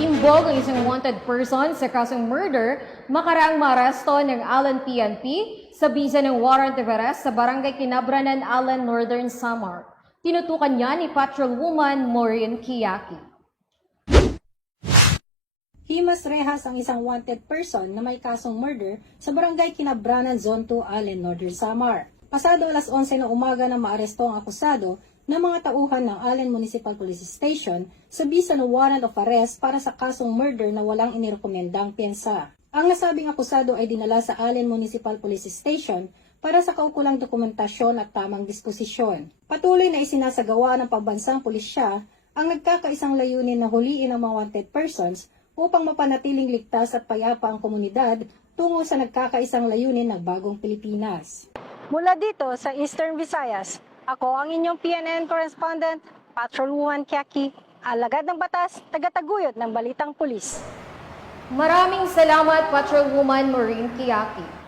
Timbog ang isang wanted person sa kasong murder makaraang maaresto ng Allen PNP sa bisa ng warrant of arrest sa barangay Kinabranan, Allen, Northern Samar. Tinutukan niya ni patrolwoman Maureen Kiyaki. Himas Rehas ang isang wanted person na may kasong murder sa barangay Kinabranan, Zone 2, Allen, Northern Samar. Pasado alas 11 ng umaga na maaresto ang akusado ng mga tauhan ng Allen Municipal Police Station sa bisa ng warrant of arrest para sa kasong murder na walang inirekomendang piyensa. Ang nasabing akusado ay dinala sa Allen Municipal Police Station para sa kaukulang dokumentasyon at tamang disposisyon. Patuloy na isinasagawa ng pambansang pulisya ang nagkakaisang layunin na huliin ang mga wanted persons upang mapanatiling ligtas at payapa ang komunidad tungo sa nagkakaisang layunin ng bagong Pilipinas. Mula dito sa Eastern Visayas, ako ang inyong PNN correspondent, Patrolwoman Kiaki, alagad ng batas, tagataguyod ng Balitang Pulis. Maraming salamat, patrolwoman Maureen Kiyaki.